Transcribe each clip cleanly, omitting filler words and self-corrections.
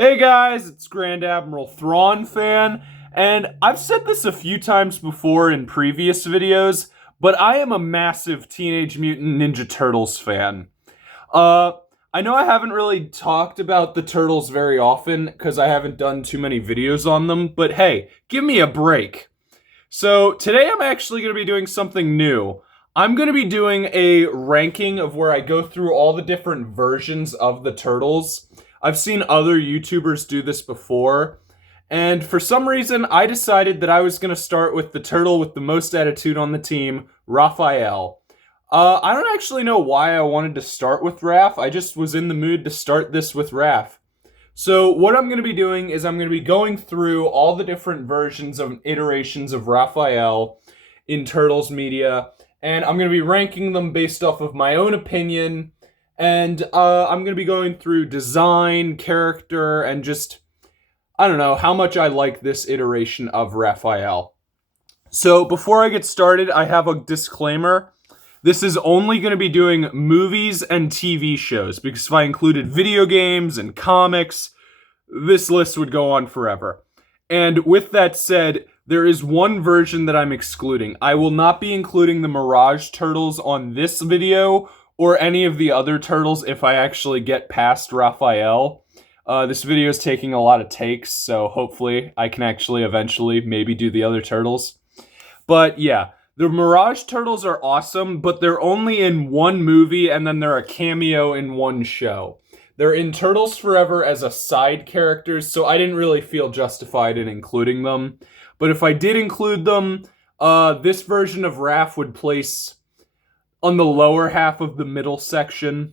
Hey guys, it's Grand Admiral Thrawn fan, and I've said this a few times before in previous videos, but I am a massive Teenage Mutant Ninja Turtles fan. Uh, I know I haven't really talked about the Turtles very often because I haven't done too many videos on them, but hey, give me a break. So today I'm actually going to be doing something new. I'm going to be doing a ranking of where I go through all the different versions of the Turtles. I've seen other YouTubers do this before, and for some reason I decided that I was going to start with the turtle with the most attitude on the team, Raphael. I don't actually know why I wanted to start with Raph, I just was in the mood to start this with Raph. So what I'm going to be doing is I'm going to be going through all the different versions of iterations of Raphael in Turtles media, and I'm going to be ranking them based off of my own opinion, and I'm going to be going through design, character, and just, I don't know, how much I like this iteration of Raphael. So before I get started, I have a disclaimer. This is only going to be doing movies and TV shows, because if I included video games and comics, this list would go on forever. And with that said, there is one version that I'm excluding. I will not be including the Mirage Turtles on this video, or any of the other Turtles if I actually get past Raphael. This video is taking a lot of takes, so hopefully I can actually eventually maybe do the other Turtles. But yeah, the Mirage Turtles are awesome, but they're only in one movie and then they're a cameo in one show. They're in Turtles Forever as a side characters, so I didn't really feel justified in including them. But if I did include them, this version of Raph would place on the lower half of the middle section.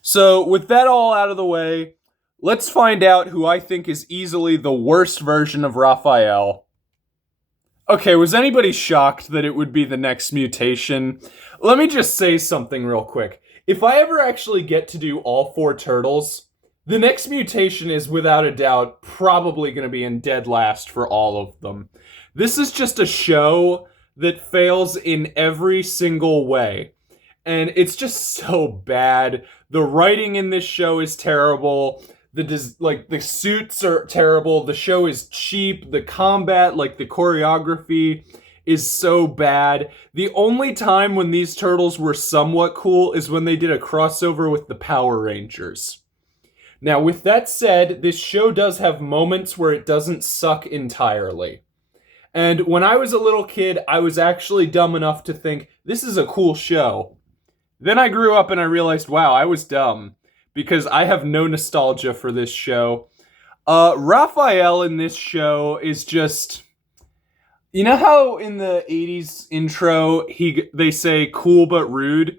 So with that all out of the way, let's find out who I think is easily the worst version of Raphael. Okay, was anybody shocked that it would be the next mutation? Let me just say something real quick. If I ever actually get to do all four Turtles, the next mutation is without a doubt probably going to be in dead last for all of them. This is just a show that fails in every single way. And it's just so bad. The writing in this show is terrible. The suits are terrible. The show is cheap. The combat, the choreography is so bad. The only time when these turtles were somewhat cool is when they did a crossover with the Power Rangers. Now, with that said, this show does have moments where it doesn't suck entirely. And when I was a little kid, I was actually dumb enough to think, this is a cool show. Then I grew up and I realized, wow, I was dumb, because I have no nostalgia for this show. Raphael in this show is just, you know how in the 80s intro, they say cool but rude?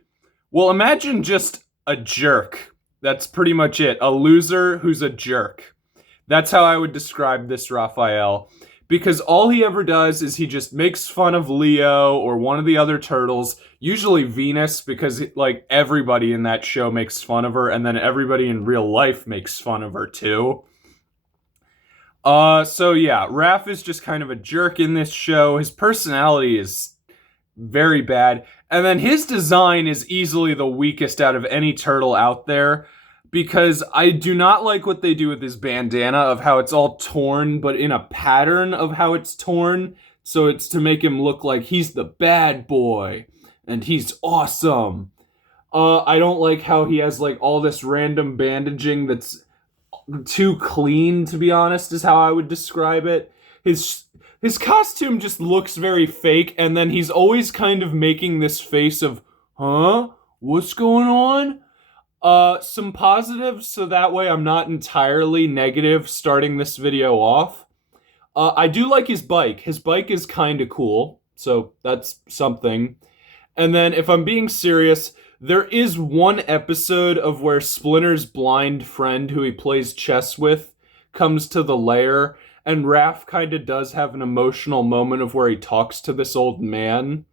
Well, imagine just a jerk. That's pretty much it. A loser who's a jerk. That's how I would describe this Raphael. Because all he ever does is he just makes fun of Leo or one of the other turtles, usually Venus, because everybody in that show makes fun of her, and then everybody in real life makes fun of her too. So yeah, Raph is just kind of a jerk in this show. His personality is very bad, and then his design is easily the weakest out of any turtle out there, because I do not like what they do with his bandana of how it's all torn, but in a pattern of how it's torn. So it's to make him look like he's the bad boy and he's awesome. I don't like how he has all this random bandaging that's too clean, to be honest, is how I would describe it. His costume just looks very fake, and then he's always kind of making this face of, huh? What's going on? Some positives, so that way I'm not entirely negative starting this video off. I do like his bike. His bike is kind of cool, so that's something. And then, if I'm being serious, there is one episode of where Splinter's blind friend, who he plays chess with, comes to the lair, and Raph kind of does have an emotional moment of where he talks to this old man.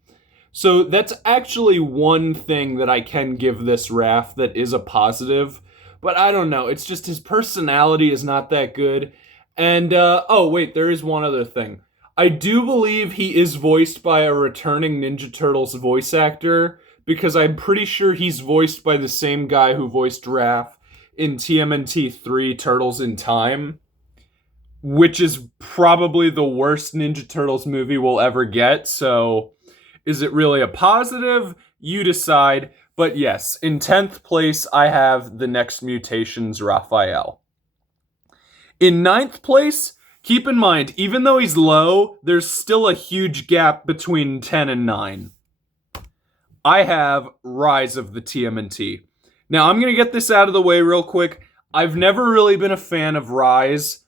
So that's actually one thing that I can give this Raph that is a positive. But I don't know, it's just his personality is not that good. And, oh wait, there is one other thing. I do believe he is voiced by a returning Ninja Turtles voice actor, because I'm pretty sure he's voiced by the same guy who voiced Raph in TMNT 3 Turtles in Time, which is probably the worst Ninja Turtles movie we'll ever get. So, is it really a positive? You decide. But yes, in 10th place, I have the Next Mutations Raphael. In ninth place, keep in mind, even though he's low, there's still a huge gap between 10 and 9. I have Rise of the TMNT. Now, I'm going to get this out of the way real quick. I've never really been a fan of Rise.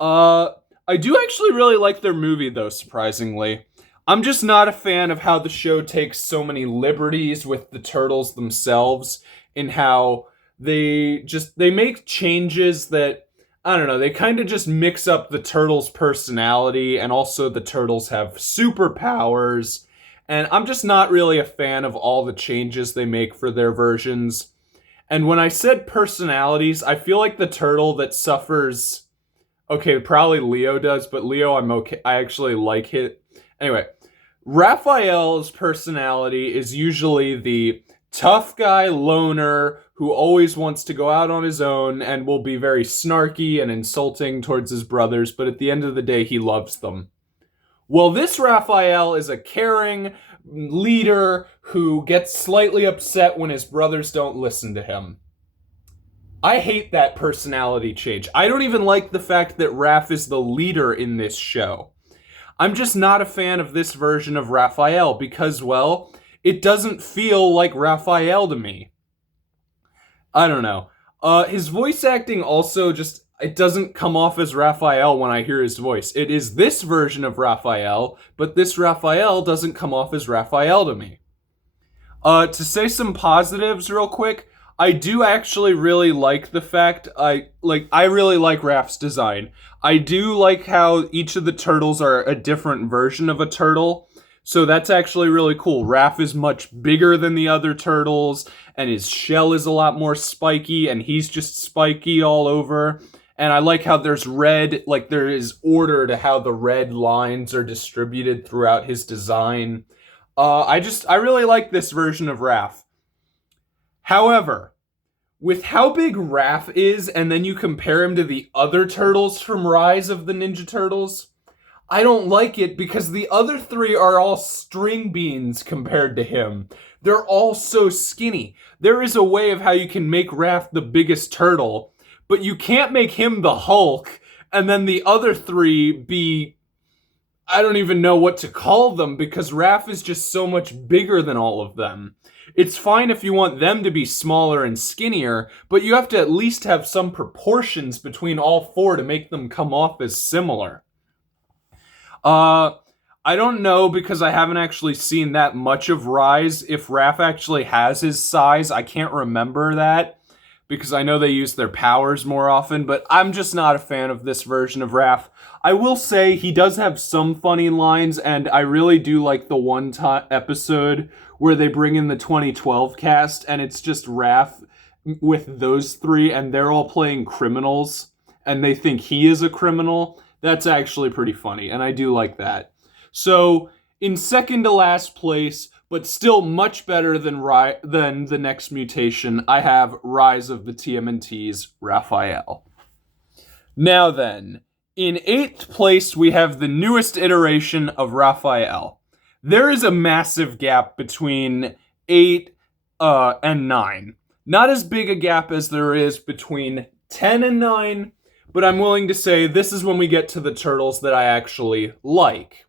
I do actually really like their movie, though, surprisingly. I'm just not a fan of how the show takes so many liberties with the turtles themselves, in how they make changes that, I don't know, they kind of just mix up the turtles' personality, and also the turtles have superpowers, and I'm just not really a fan of all the changes they make for their versions. And when I said personalities, I feel like the turtle that suffers... Okay, probably Leo does, but Leo, I'm okay. I actually like it. Anyway, Raphael's personality is usually the tough guy loner who always wants to go out on his own and will be very snarky and insulting towards his brothers, but at the end of the day, he loves them. Well, this Raphael is a caring leader who gets slightly upset when his brothers don't listen to him. I hate that personality change. I don't even like the fact that Raph is the leader in this show. I'm just not a fan of this version of Raphael because, well, it doesn't feel like Raphael to me. I don't know. His voice acting also just, it doesn't come off as Raphael when I hear his voice. It is this version of Raphael, but this Raphael doesn't come off as Raphael to me. To say some positives real quick, I do actually really like the fact I really like Raph's design. I do like how each of the turtles are a different version of a turtle. So that's actually really cool. Raph is much bigger than the other turtles, and his shell is a lot more spiky, and he's just spiky all over. And I like how there's red, like there is order to how the red lines are distributed throughout his design. I really like this version of Raph. However, with how big Raph is, and then you compare him to the other turtles from Rise of the Ninja Turtles, I don't like it because the other three are all string beans compared to him. They're all so skinny. There is a way of how you can make Raph the biggest turtle, but you can't make him the Hulk, and then the other three be... I don't even know what to call them because Raph is just so much bigger than all of them. It's fine if you want them to be smaller and skinnier, but you have to at least have some proportions between all four to make them come off as similar. I don't know because I haven't actually seen that much of Rise if Raph actually has his size. I can't remember that because I know they use their powers more often, but I'm just not a fan of this version of Raph. I will say he does have some funny lines, and I really do like the one episode where they bring in the 2012 cast, and it's just Raph with those three, and they're all playing criminals, and they think he is a criminal. That's actually pretty funny, and I do like that. So, in second to last place, but still much better than the Next Mutation, I have Rise of the TMNT's Raphael. Now then, in 8th place, we have the newest iteration of Raphael. There is a massive gap between 8 and 9. Not as big a gap as there is between 10 and 9, but I'm willing to say this is when we get to the turtles that I actually like.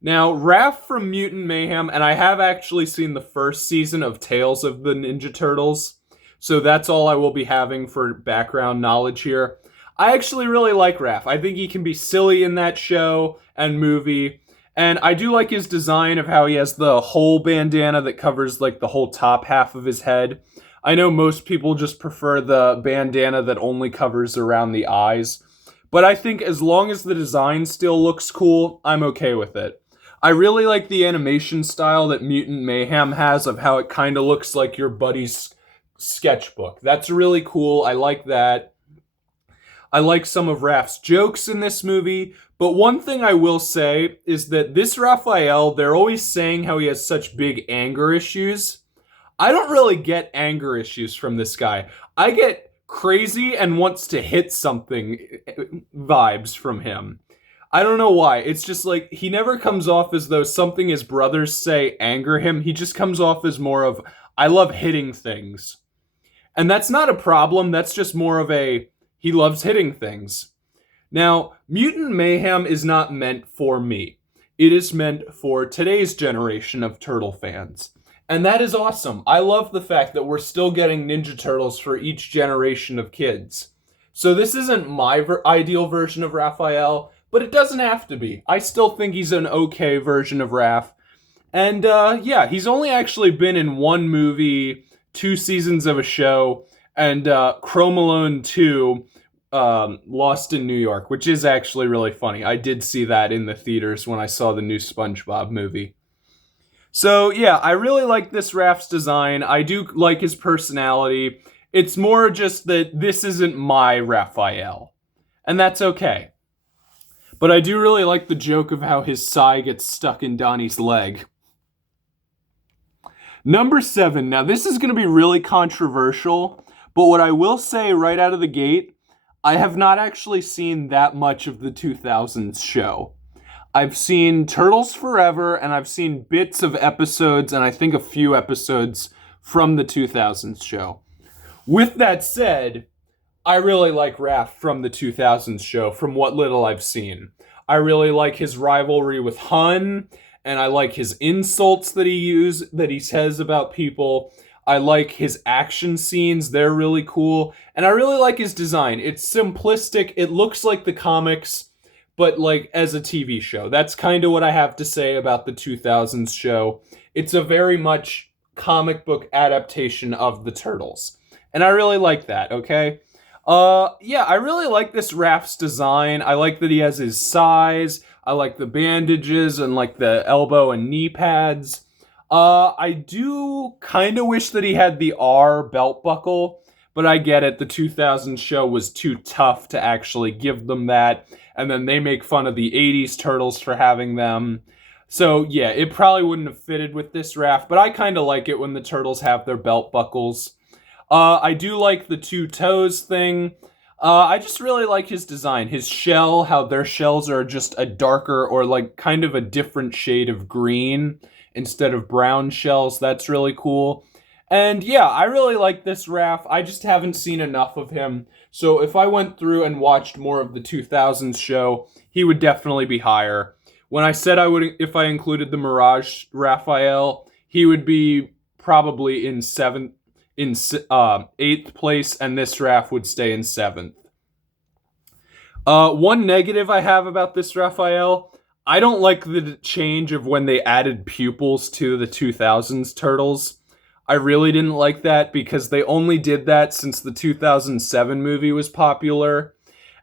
Now, Raph from Mutant Mayhem, and I have actually seen the first season of Tales of the Ninja Turtles, so that's all I will be having for background knowledge here. I actually really like Raph. I think he can be silly in that show and movie. And I do like his design of how he has the whole bandana that covers like the whole top half of his head. I know most people just prefer the bandana that only covers around the eyes. But I think as long as the design still looks cool, I'm okay with it. I really like the animation style that Mutant Mayhem has of how it kind of looks like your buddy's sketchbook. That's really cool. I like that. I like some of Raph's jokes in this movie, but one thing I will say is that this Raphael, they're always saying how he has such big anger issues. I don't really get anger issues from this guy. I get crazy and wants to hit something vibes from him. I don't know why. It's just like he never comes off as though something his brothers say anger him. He just comes off as more of, I love hitting things. And that's not a problem. That's just more of a, he loves hitting things. Now, Mutant Mayhem is not meant for me. It is meant for today's generation of Turtle fans. And that is awesome. I love the fact that we're still getting Ninja Turtles for each generation of kids. So this isn't my ideal version of Raphael, but it doesn't have to be. I still think he's an okay version of Raph. And yeah, he's only actually been in one movie, 2 seasons of a show, and Chrome Alone 2, Lost in New York, which is actually really funny. I did see that in the theaters when I saw the new SpongeBob movie. So yeah, I really like this Raph's design. I do like his personality. It's more just that this isn't my Raphael. And that's okay. But I do really like the joke of how his sai gets stuck in Donnie's leg. Number 7. Now this is going to be really controversial, but what I will say right out of the gate, I have not actually seen that much of the 2000s show. I've seen Turtles Forever, and I've seen bits of episodes, and I think a few episodes from the 2000s show. With that said, I really like Raph from the 2000s show, from what little I've seen. I really like his rivalry with Hun, and I like his insults that he says about people. I like his action scenes, they're really cool. And I really like his design. It's simplistic, it looks like the comics, but like as a TV show. That's kind of what I have to say about the 2000s show. It's a very much comic book adaptation of the Turtles. And I really like that, okay? Yeah, I really like this Raph's design. I like that he has his size. I like the bandages and like the elbow and knee pads. I do kind of wish that he had the R belt buckle, but I get it. The 2000s show was too tough to actually give them that. And then they make fun of the 80s Turtles for having them. So yeah, it probably wouldn't have fitted with this Raph, but I kind of like it when the Turtles have their belt buckles. I do like the 2 toes thing. I just really like his design. His shell, how their shells are just a darker or like kind of a different shade of green instead of brown shells. That's really cool. And yeah, I really like this Raph. I just haven't seen enough of him. So if I went through and watched more of the 2000s show, he would definitely be higher. When I said I would, if I included the Mirage Raphael, he would be probably in 8th place, and this Raph would stay in 7th. One negative I have about this Raphael, I don't like the change of when they added pupils to the 2000s Turtles. I really didn't like that because they only did that since the 2007 movie was popular.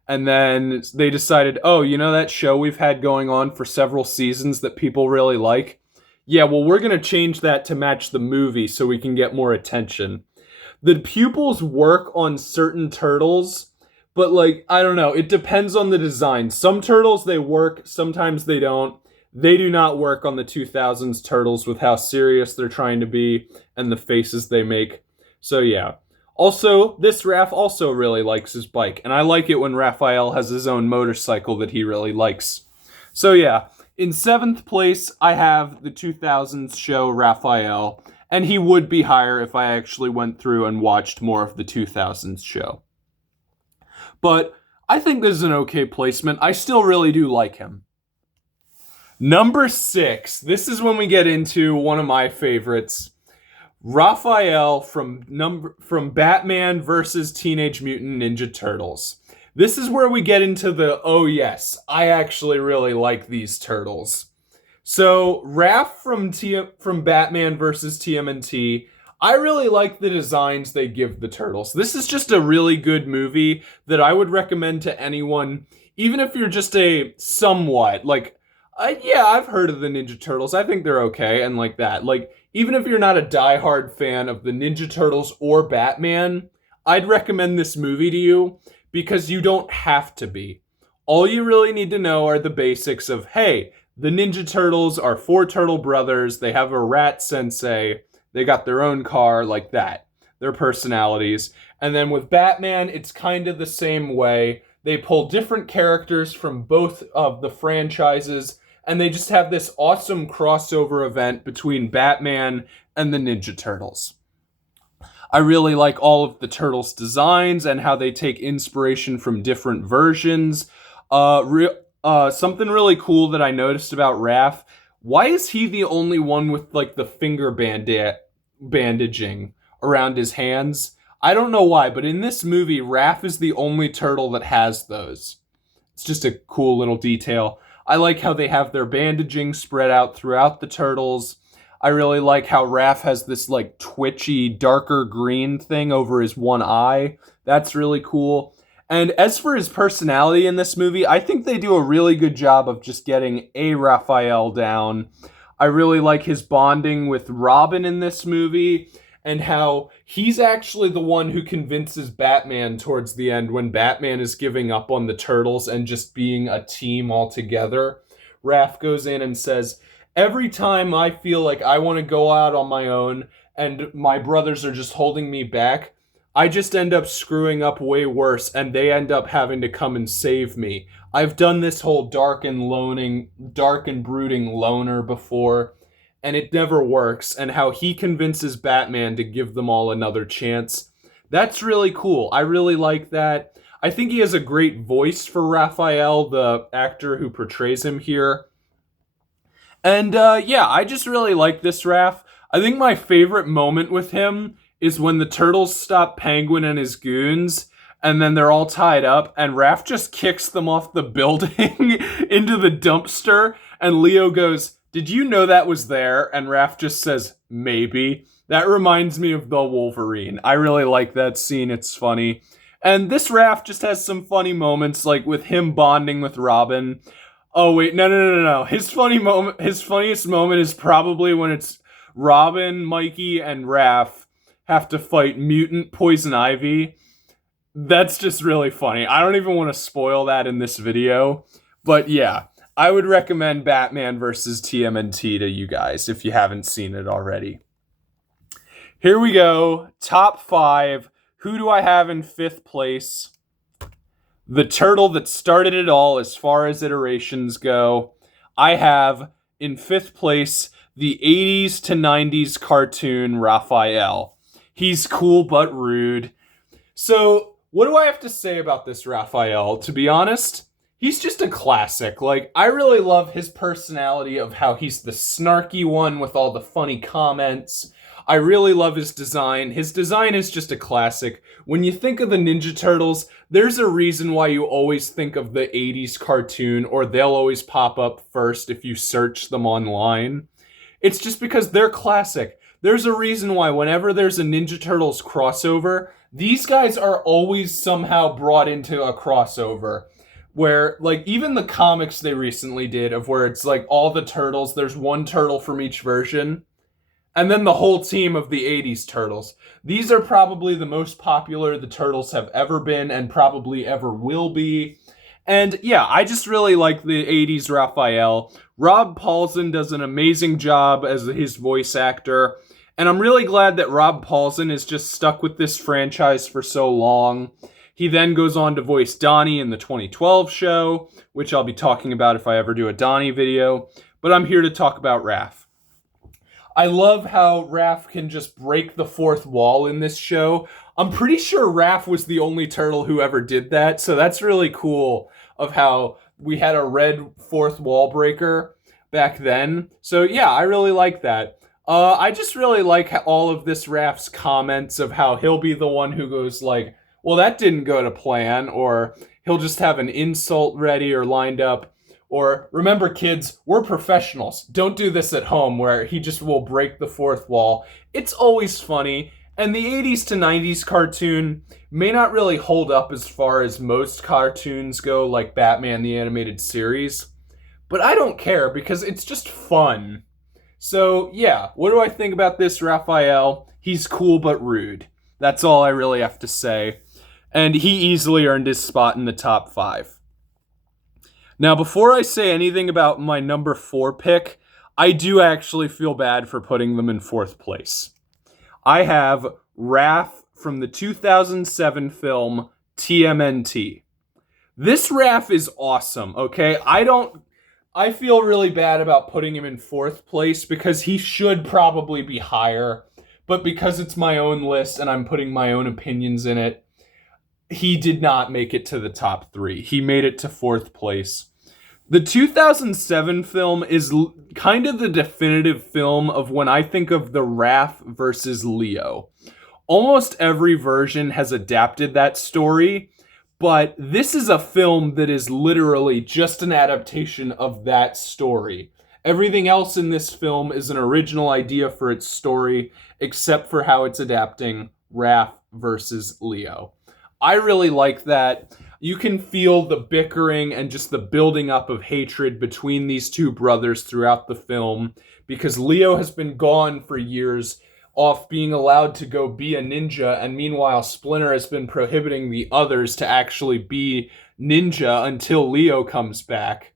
And then they decided, oh, you know that show we've had going on for several seasons that people really like? Yeah, well, we're going to change that to match the movie so we can get more attention. The pupils work on certain turtles, but like, I don't know, it depends on the design. Some turtles, they work, sometimes they don't. They do not work on the 2000s Turtles with how serious they're trying to be and the faces they make. So yeah. Also, this Raph also really likes his bike, and I like it when Raphael has his own motorcycle that he really likes. So yeah, in 7th place, I have the 2000s show Raphael, and he would be higher if I actually went through and watched more of the 2000s show. But I think this is an okay placement. I still really do like him. Number 6. This is when we get into one of my favorites. Raphael from Batman versus Teenage Mutant Ninja Turtles. This is where we get into the, oh yes, I actually really like these turtles. So, Raph from Batman versus TMNT, I really like the designs they give the turtles. This is just a really good movie that I would recommend to anyone, even if you're just a somewhat, like, yeah, I've heard of the Ninja Turtles. I think they're okay, and like that. Like, even if you're not a diehard fan of the Ninja Turtles or Batman, I'd recommend this movie to you because you don't have to be. All you really need to know are the basics of, hey, the Ninja Turtles are 4 turtle brothers, they have a rat sensei, they got their own car, like that. their personalities. And then with Batman, it's kind of the same way. They pull different characters from both of the franchises, and they just have this awesome crossover event between Batman and the Ninja Turtles. I really like all of the Turtles' designs and how they take inspiration from different versions. Something really cool that I noticed about Raph. Why is he the only one with like the finger bandaging around his hands? I don't know why, but in this movie, Raph is the only turtle that has those. It's just a cool little detail. I like how they have their bandaging spread out throughout the turtles. I really like how Raph has this like twitchy, darker green thing over his one eye. That's really cool. And as for his personality in this movie, I think they do a really good job of just getting a Raphael down. I really like his bonding with Robin in this movie, and how he's actually the one who convinces Batman towards the end when Batman is giving up on the Turtles and just being a team altogether. Raph goes in and says, every time I feel like I want to go out on my own and my brothers are just holding me back, I just end up screwing up way worse and they end up having to come and save me. I've done this whole dark and brooding loner before, and it never works, and how he convinces Batman to give them all another chance. That's really cool. I really like that. I think he has a great voice for Raphael, the actor who portrays him here. And yeah, I just really like this Raph. I think my favorite moment with him is when the Turtles stop Penguin and his goons, and then they're all tied up, and Raph just kicks them off the building into the dumpster, and Leo goes, did you know that was there? And Raph just says, maybe. That reminds me of the Wolverine. I really like that scene. It's funny. And this Raph just has some funny moments, like with him bonding with Robin. Oh, wait, no. His funniest moment is probably when it's Robin, Mikey, and Raph have to fight Mutant Poison Ivy. That's just really funny. I don't even want to spoil that in this video. But yeah, I would recommend Batman vs. TMNT to you guys if you haven't seen it already. Here we go. Top 5. Who do I have in 5th place? The turtle that started it all as far as iterations go. I have in 5th place the 80s to 90s cartoon Raphael. He's cool but rude. So, what do I have to say about this Raphael? To be honest, he's just a classic. Like, I really love his personality of how he's the snarky one with all the funny comments. I really love his design. His design is just a classic. When you think of the Ninja Turtles, there's a reason why you always think of the 80s cartoon, or they'll always pop up first if you search them online. It's just because they're classic. There's a reason why whenever there's a Ninja Turtles crossover, these guys are always somehow brought into a crossover. Where, like, even the comics they recently did of where it's like all the turtles, there's one turtle from each version, and then the whole team of the 80s Turtles. These are probably the most popular the Turtles have ever been and probably ever will be. And yeah, I just really like the 80s Raphael. Rob Paulsen does an amazing job as his voice actor. And I'm really glad that Rob Paulsen is just stuck with this franchise for so long. He then goes on to voice Donnie in the 2012 show, which I'll be talking about if I ever do a Donnie video. But I'm here to talk about Raph. I love how Raph can just break the fourth wall in this show. I'm pretty sure Raph was the only turtle who ever did that, so that's really cool of how we had a red fourth wall breaker back then. So yeah, I really like that. I just really like all of this Raph's comments of how he'll be the one who goes like, well, that didn't go to plan, or he'll just have an insult ready or lined up. Or, remember kids, we're professionals. Don't do this at home, where he just will break the fourth wall. It's always funny, and the 80s to 90s cartoon may not really hold up as far as most cartoons go, like Batman the Animated Series. But I don't care, because it's just fun. So, yeah, what do I think about this Raphael? He's cool but rude. That's all I really have to say. And he easily earned his spot in the top 5. Now, before I say anything about my number 4 pick, I do actually feel bad for putting them in 4th place. I have Raph from the 2007 film TMNT. This Raph is awesome, okay? I feel really bad about putting him in fourth place because he should probably be higher, but because it's my own list and I'm putting my own opinions in it, he did not make it to the top three. He made it to fourth place. The 2007 film is kind of the definitive film of when I think of the Raph versus Leo. Almost every version has adapted that story, but this is a film that is literally just an adaptation of that story. Everything else in this film is an original idea for its story, except for how it's adapting Raph versus Leo. I really like that. You can feel the bickering and just the building up of hatred between these two brothers throughout the film, because Leo has been gone for years, off being allowed to go be a ninja, and meanwhile Splinter has been prohibiting the others to actually be ninja until Leo comes back.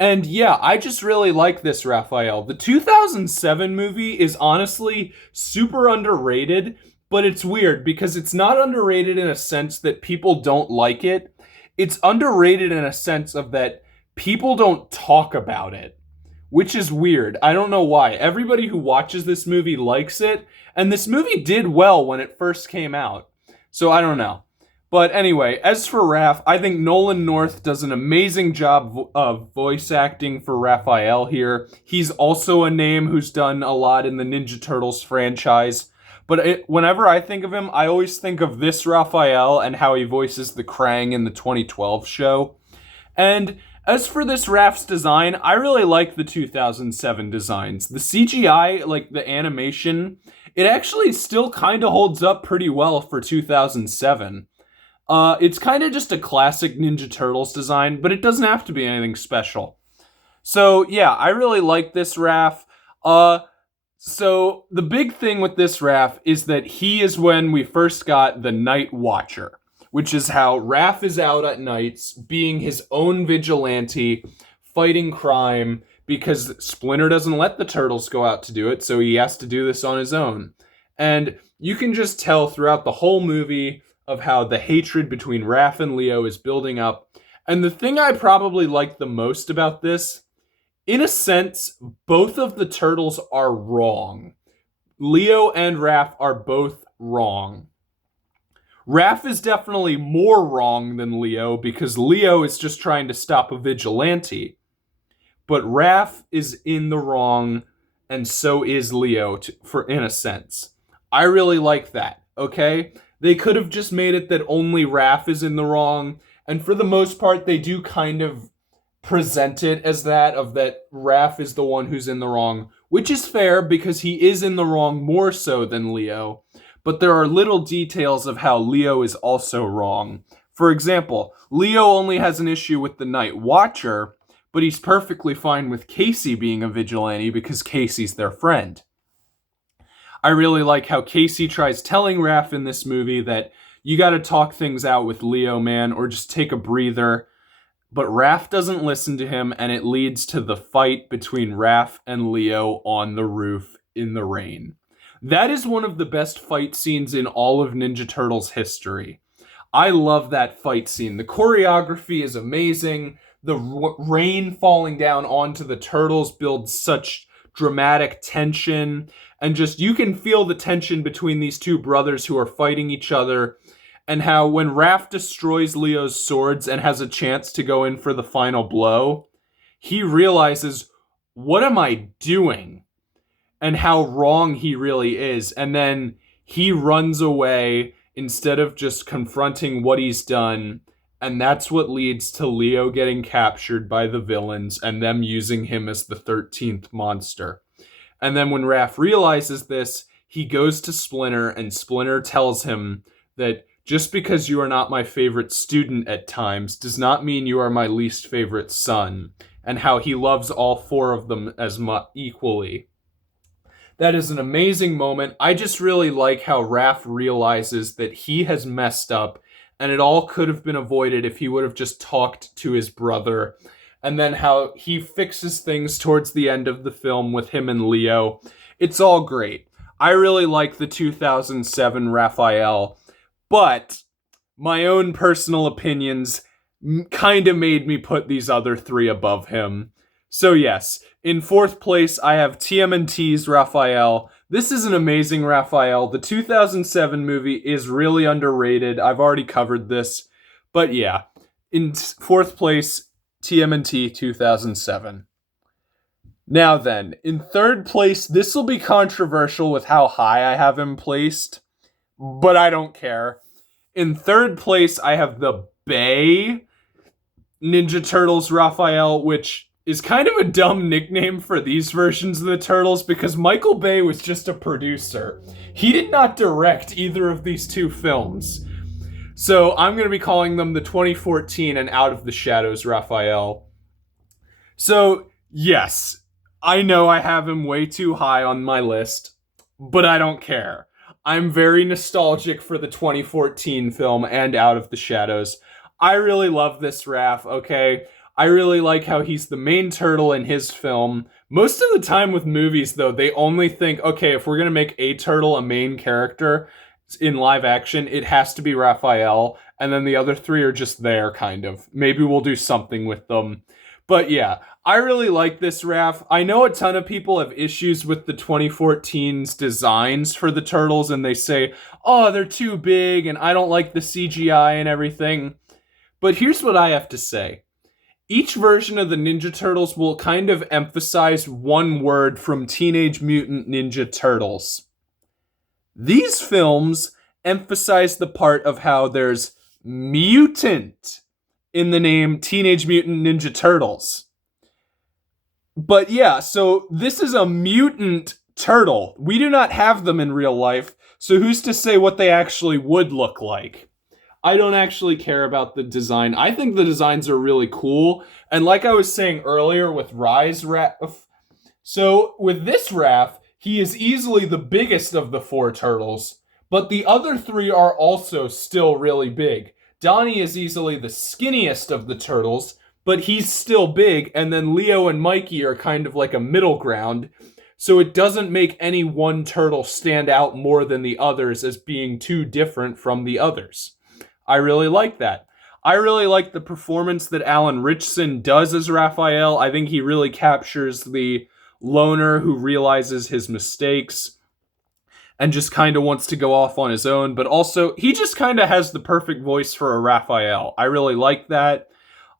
And yeah, I just really like this Raphael. The 2007 movie is honestly super underrated, but it's weird because it's not underrated in a sense that people don't like it. It's underrated in a sense of that people don't talk about it, which is weird. I don't know why. Everybody who watches this movie likes it, and this movie did well when it first came out. So I don't know. But anyway, as for Raph, I think Nolan North does an amazing job of voice acting for Raphael here. He's also a name who's done a lot in the Ninja Turtles franchise. But whenever I think of him, I always think of this Raphael and how he voices the Krang in the 2012 show. And as for this Raph's design, I really like the 2007 designs. The CGI, like the animation, it actually still kind of holds up pretty well for 2007. It's kind of just a classic Ninja Turtles design, but it doesn't have to be anything special. So yeah, I really like this Raph. So the big thing with this Raph is that he is when we first got the Night Watcher, which is how Raph is out at nights, being his own vigilante, fighting crime, because Splinter doesn't let the Turtles go out to do it, so he has to do this on his own. And you can just tell throughout the whole movie of how the hatred between Raph and Leo is building up. And the thing I probably like the most about this, in a sense, both of the Turtles are wrong. Leo and Raph are both wrong. Raph is definitely more wrong than Leo because Leo is just trying to stop a vigilante. But Raph is in the wrong, and so is Leo, in a sense. I really like that, okay? They could have just made it that only Raph is in the wrong, and for the most part, they do kind of present it as that Raph is the one who's in the wrong, which is fair because he is in the wrong more so than Leo. But there are little details of how Leo is also wrong. For example, Leo only has an issue with the Night Watcher, but he's perfectly fine with Casey being a vigilante because Casey's their friend. I really like how Casey tries telling Raph in this movie that you gotta talk things out with Leo, man, or just take a breather. But Raph doesn't listen to him, and it leads to the fight between Raph and Leo on the roof in the rain. That is one of the best fight scenes in all of Ninja Turtles history. I love that fight scene. The choreography is amazing. The rain falling down onto the turtles builds such dramatic tension. And just, you can feel the tension between these two brothers who are fighting each other. And how when Raph destroys Leo's swords and has a chance to go in for the final blow, he realizes, what am I doing? And how wrong he really is. And then he runs away instead of just confronting what he's done. And that's what leads to Leo getting captured by the villains and them using him as the 13th monster. And then when Raph realizes this, he goes to Splinter, and Splinter tells him that just because you are not my favorite student at times does not mean you are my least favorite son, and how he loves all four of them as equally. That is an amazing moment. I just really like how Raph realizes that he has messed up, and it all could have been avoided if he would have just talked to his brother. And then how he fixes things towards the end of the film with him and Leo. It's all great. I really like the 2007 Raphael, but my own personal opinions kind of made me put these other three above him. So yes, in fourth place I have TMNT's Raphael. This is an amazing Raphael. The 2007 movie is really underrated. I've already covered this. But yeah, in fourth place, TMNT 2007. Now then, in third place, this will be controversial with how high I have him placed, but I don't care. In third place, I have the Bay Ninja Turtles Raphael, which is kind of a dumb nickname for these versions of the Turtles because Michael Bay was just a producer. He did not direct either of these two films. So I'm going to be calling them the 2014 and Out of the Shadows Raphael. So, yes, I know I have him way too high on my list, but I don't care. I'm very nostalgic for the 2014 film and Out of the Shadows. I really love this Raph, okay? I really like how he's the main turtle in his film. Most of the time with movies, though, they only think, okay, if we're going to make a turtle a main character in live action, it has to be Raphael, and then the other three are just there, kind of. Maybe we'll do something with them. But yeah, I really like this Raph. I know a ton of people have issues with the 2014's designs for the turtles, and they say, oh, they're too big, and I don't like the CGI and everything. But here's what I have to say. Each version of the Ninja Turtles will kind of emphasize one word from Teenage Mutant Ninja Turtles. These films emphasize the part of how there's mutant in the name Teenage Mutant Ninja Turtles. But yeah, so this is a mutant turtle. We do not have them in real life, so who's to say what they actually would look like? I don't actually care about the design. I think the designs are really cool. And like I was saying earlier with Rise Raph, so with this Raph, he is easily the biggest of the four turtles, but the other three are also still really big. Donnie is easily the skinniest of the turtles, but he's still big, and then Leo and Mikey are kind of like a middle ground, so it doesn't make any one turtle stand out more than the others as being too different from the others. I really like that. I really like the performance that Alan Ritchson does as Raphael. I think he really captures the loner who realizes his mistakes and just kind of wants to go off on his own, but also he just kind of has the perfect voice for a Raphael. I really like that.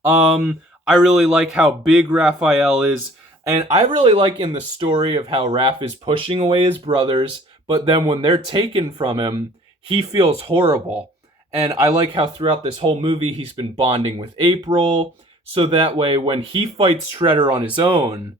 I really like how big Raphael is, and I really like in the story of how Raph is pushing away his brothers, but then when they're taken from him, he feels horrible. And I like how throughout this whole movie, he's been bonding with April. So that way, when he fights Shredder on his own,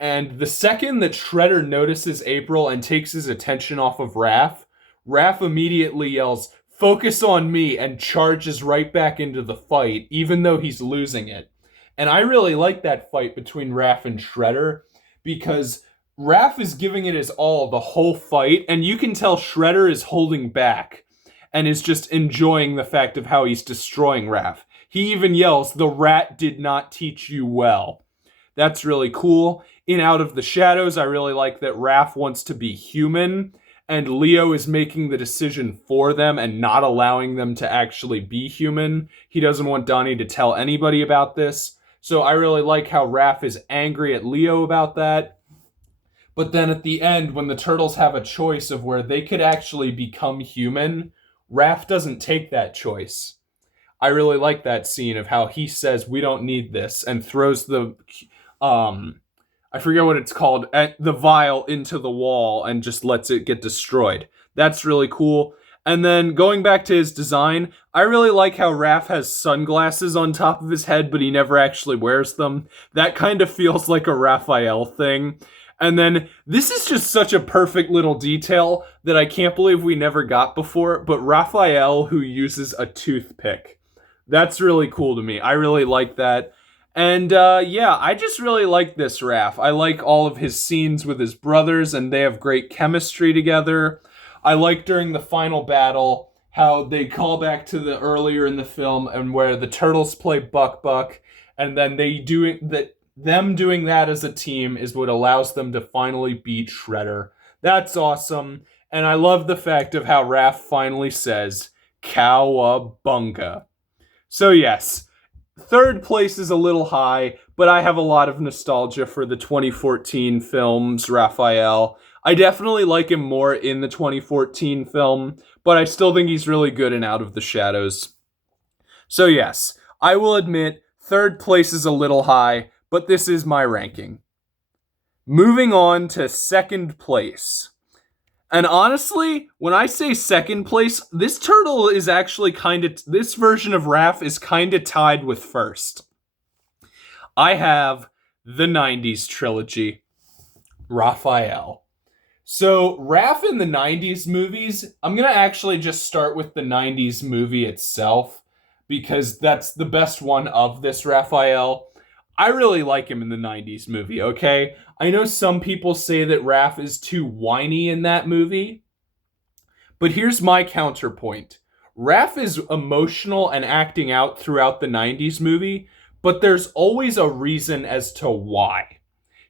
and the second that Shredder notices April and takes his attention off of Raph, Raph immediately yells, "Focus on me," and charges right back into the fight, even though he's losing it. And I really like that fight between Raph and Shredder, because Raph is giving it his all the whole fight, and you can tell Shredder is holding back and is just enjoying the fact of how he's destroying Raph. He even yells, "The rat did not teach you well." That's really cool. In Out of the Shadows, I really like that Raph wants to be human, and Leo is making the decision for them and not allowing them to actually be human. He doesn't want Donnie to tell anybody about this. So I really like how Raph is angry at Leo about that. But then at the end, when the turtles have a choice of where they could actually become human, Raph doesn't take that choice. I really like that scene of how he says, "We don't need this," and throws the, I forget what it's called, the vial into the wall and just lets it get destroyed. That's really cool. And then going back to his design, I really like how Raph has sunglasses on top of his head, but he never actually wears them. That kind of feels like a Raphael thing. And then this is just such a perfect little detail that I can't believe we never got before, but Raphael who uses a toothpick. That's really cool to me. I really like that. And yeah, I just really like this Raph. I like all of his scenes with his brothers, and they have great chemistry together. I like during the final battle how they call back to the earlier in the film and where the turtles play Buck Buck, and then they do that. Them doing that as a team is what allows them to finally beat Shredder. That's awesome. And I love the fact of how Raph finally says, Cowabunga. So, yes, third place is a little high, but I have a lot of nostalgia for the 2014 films, Raphael. I definitely like him more in the 2014 film, but I still think he's really good in Out of the Shadows. So, yes, I will admit third place is a little high, but this is my ranking. Moving on to second place. And honestly, when I say second place, this turtle is actually this version of Raph is kind of tied with first. I have the 90s trilogy, Raphael. So, Raph in the 90s movies, I'm going to actually just start with the 90s movie itself because that's the best one of this Raphael. I really like him in the 90s movie, okay? I know some people say that Raph is too whiny in that movie, but here's my counterpoint. Raph is emotional and acting out throughout the 90s movie, but there's always a reason as to why.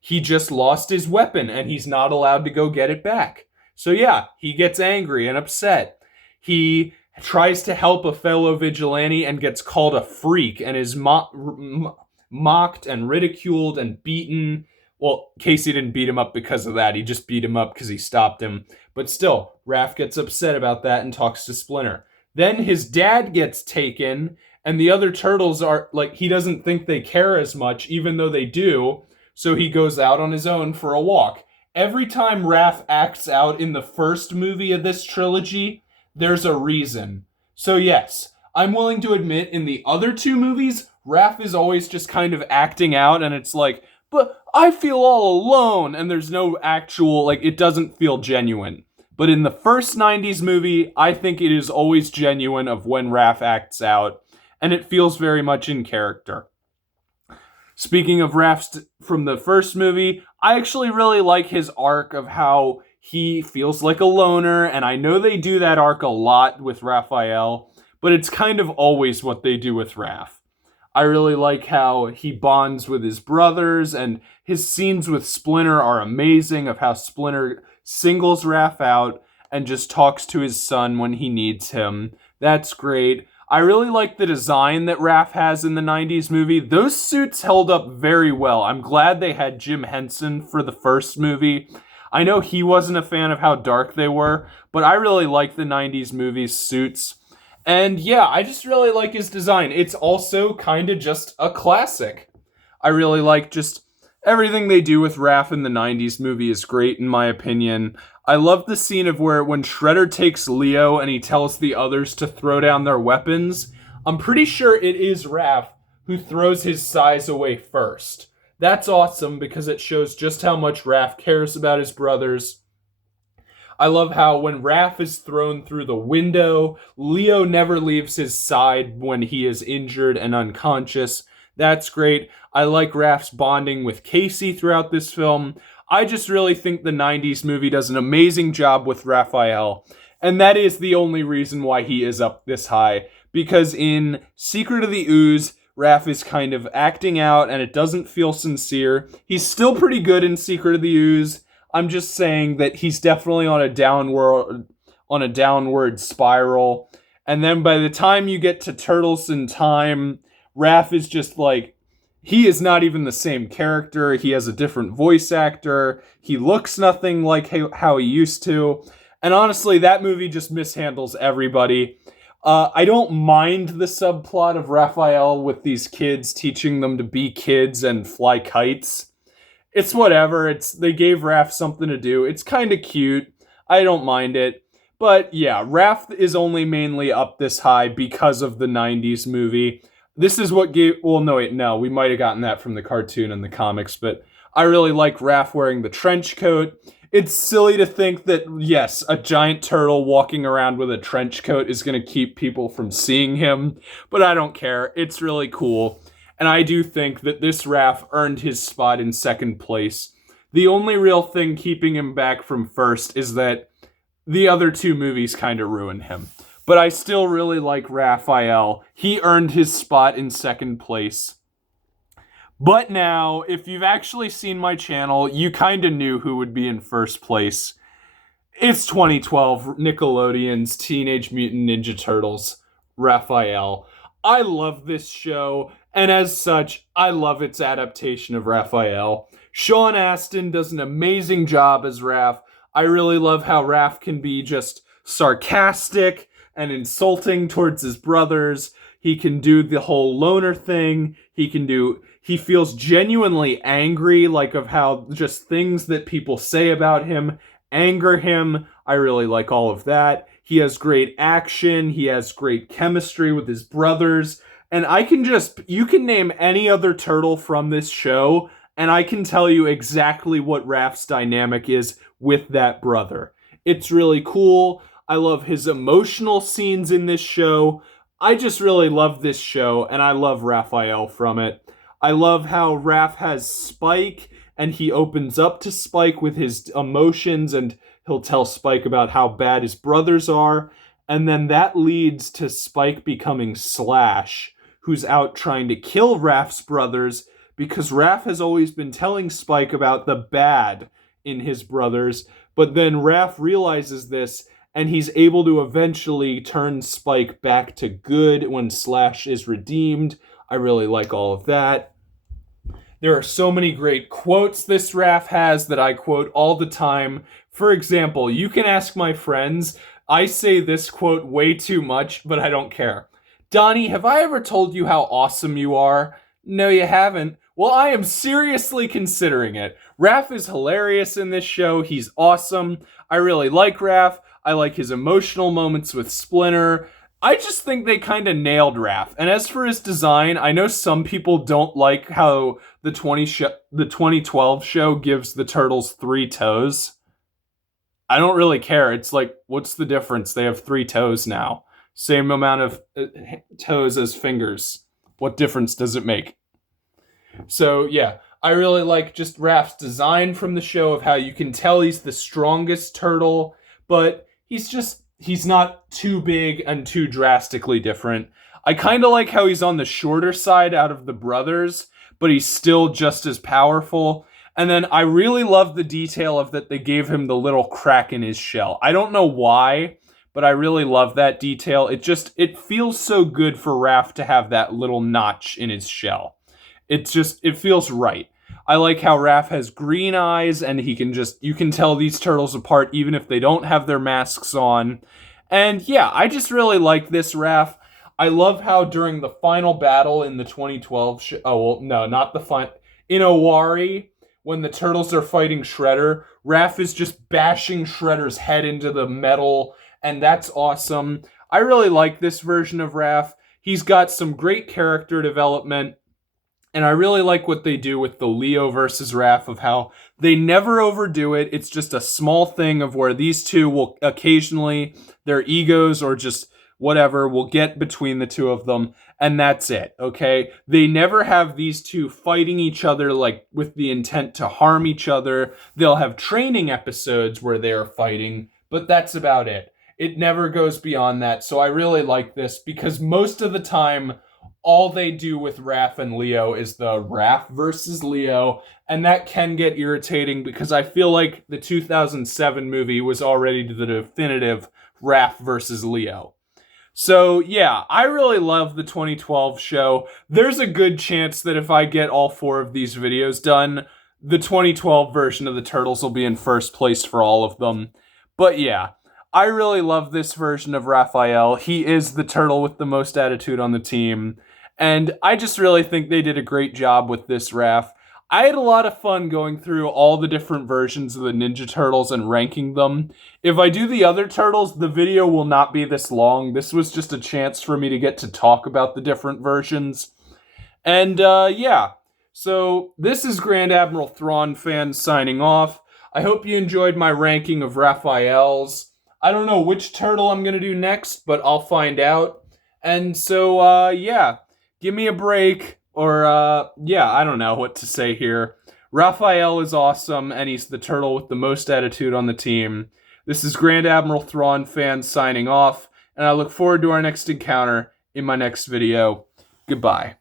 He just lost his weapon and he's not allowed to go get it back. So yeah, he gets angry and upset. He tries to help a fellow vigilante and gets called a freak and is mocked and ridiculed and beaten. Well, Casey didn't beat him up because of that. He just beat him up because he stopped him. But still, Raph gets upset about that and talks to Splinter. Then his dad gets taken, and the other turtles are like, he doesn't think they care as much, even though they do. So he goes out on his own for a walk. Every time Raph acts out in the first movie of this trilogy, there's a reason. So yes, I'm willing to admit in the other two movies, Raph is always just kind of acting out, and it's like, but I feel all alone, and there's no actual, like, it doesn't feel genuine. But in the first 90s movie, I think it is always genuine of when Raph acts out, and it feels very much in character. Speaking of Raph from the first movie, I actually really like his arc of how he feels like a loner, and I know they do that arc a lot with Raphael, but it's kind of always what they do with Raph. I really like how he bonds with his brothers, and his scenes with Splinter are amazing of how Splinter singles Raph out and just talks to his son when he needs him. That's great. I really like the design that Raph has in the 90s movie. Those suits held up very well. I'm glad they had Jim Henson for the first movie. I know he wasn't a fan of how dark they were, but I really like the 90s movie's suits. And yeah, I just really like his design. It's also kind of just a classic. I really like just everything they do with Raph in the 90s movie is great in my opinion. I love the scene of when Shredder takes Leo and he tells the others to throw down their weapons. I'm pretty sure it is Raph who throws his sais away first. That's awesome because it shows just how much Raph cares about his brothers. I love how when Raph is thrown through the window, Leo never leaves his side when he is injured and unconscious. That's great. I like Raph's bonding with Casey throughout this film. I just really think the 90s movie does an amazing job with Raphael. And that is the only reason why he is up this high. Because in Secret of the Ooze, Raph is kind of acting out and it doesn't feel sincere. He's still pretty good in Secret of the Ooze. I'm just saying that he's definitely on a downward spiral. And then by the time you get to Turtles in Time, Raph is just like, he is not even the same character. He has a different voice actor. He looks nothing like how he used to. And honestly, that movie just mishandles everybody. I don't mind the subplot of Raphael with these kids teaching them to be kids and fly kites. It's whatever. They gave Raph something to do. It's kind of cute. I don't mind it. But yeah, Raph is only mainly up this high because of the 90s movie. This is what gave... Well, no, we might have gotten that from the cartoon and the comics, but I really like Raph wearing the trench coat. It's silly to think that, yes, a giant turtle walking around with a trench coat is going to keep people from seeing him, but I don't care. It's really cool. And I do think that this Raph earned his spot in second place. The only real thing keeping him back from first is that the other two movies kind of ruined him. But I still really like Raphael. He earned his spot in second place. But now, if you've actually seen my channel, you kind of knew who would be in first place. It's 2012, Nickelodeon's Teenage Mutant Ninja Turtles, Raphael. I love this show, and as such, I love its adaptation of Raphael. Sean Astin does an amazing job as Raph. I really love how Raph can be just sarcastic and insulting towards his brothers. He can do the whole loner thing. He feels genuinely angry, like of how just things that people say about him anger him. I really like all of that. He has great action. He has great chemistry with his brothers. And you can name any other turtle from this show, and I can tell you exactly what Raph's dynamic is with that brother. It's really cool. I love his emotional scenes in this show. I just really love this show, and I love Raphael from it. I love how Raph has Spike, and he opens up to Spike with his emotions, and he'll tell Spike about how bad his brothers are, and then that leads to Spike becoming Slash, who's out trying to kill Raph's brothers, because Raph has always been telling Spike about the bad in his brothers, but then Raph realizes this, and he's able to eventually turn Spike back to good when Slash is redeemed. I really like all of that. There are so many great quotes this Raph has that I quote all the time. For example, you can ask my friends. I say this quote way too much, but I don't care. Donnie, have I ever told you how awesome you are? No, you haven't. Well, I am seriously considering it. Raph is hilarious in this show. He's awesome. I really like Raph. I like his emotional moments with Splinter. I just think they kind of nailed Raph. And as for his design, I know some people don't like how the 2012 show gives the turtles 3 toes. I don't really care. It's like, what's the difference? They have 3 toes now. Same amount of toes as fingers. What difference does it make? So, yeah, I really like just Raph's design from the show of how you can tell he's the strongest turtle, but he's not too big and too drastically different. I kind of like how he's on the shorter side out of the brothers, but he's still just as powerful. And then I really love the detail of that they gave him the little crack in his shell. I don't know why, but I really love that detail. It feels so good for Raph to have that little notch in his shell. It feels right. I like how Raph has green eyes, and you can tell these turtles apart even if they don't have their masks on. And yeah, I just really like this Raph. I love how during the final battle in the 2012 in Owari, when the turtles are fighting Shredder, Raph is just bashing Shredder's head into the metal, and that's awesome. I really like this version of Raph. He's got some great character development. And I really like what they do with the Leo versus Raph, of how they never overdo it. It's just a small thing of where these two will occasionally, their egos or just whatever, will get between the two of them. And that's it, okay? They never have these two fighting each other like with the intent to harm each other. They'll have training episodes where they're fighting, but that's about it. It never goes beyond that. So I really like this because most of the time, all they do with Raph and Leo is the Raph versus Leo, and that can get irritating because I feel like the 2007 movie was already the definitive Raph versus Leo. So yeah, I really love the 2012 show. There's a good chance that if I get all 4 of these videos done, the 2012 version of the Turtles will be in first place for all of them. But yeah, I really love this version of Raphael. He is the turtle with the most attitude on the team. And I just really think they did a great job with this Raph. I had a lot of fun going through all the different versions of the Ninja Turtles and ranking them. If I do the other Turtles, the video will not be this long. This was just a chance for me to get to talk about the different versions. And yeah, so this is Grand Admiral Thrawn fan signing off. I hope you enjoyed my ranking of Raphaels. I don't know which turtle I'm going to do next, but I'll find out. And so, yeah. Give me a break, or, I don't know what to say here. Raphael is awesome, and he's the turtle with the most attitude on the team. This is Grand Admiral Thrawn fan signing off, and I look forward to our next encounter in my next video. Goodbye.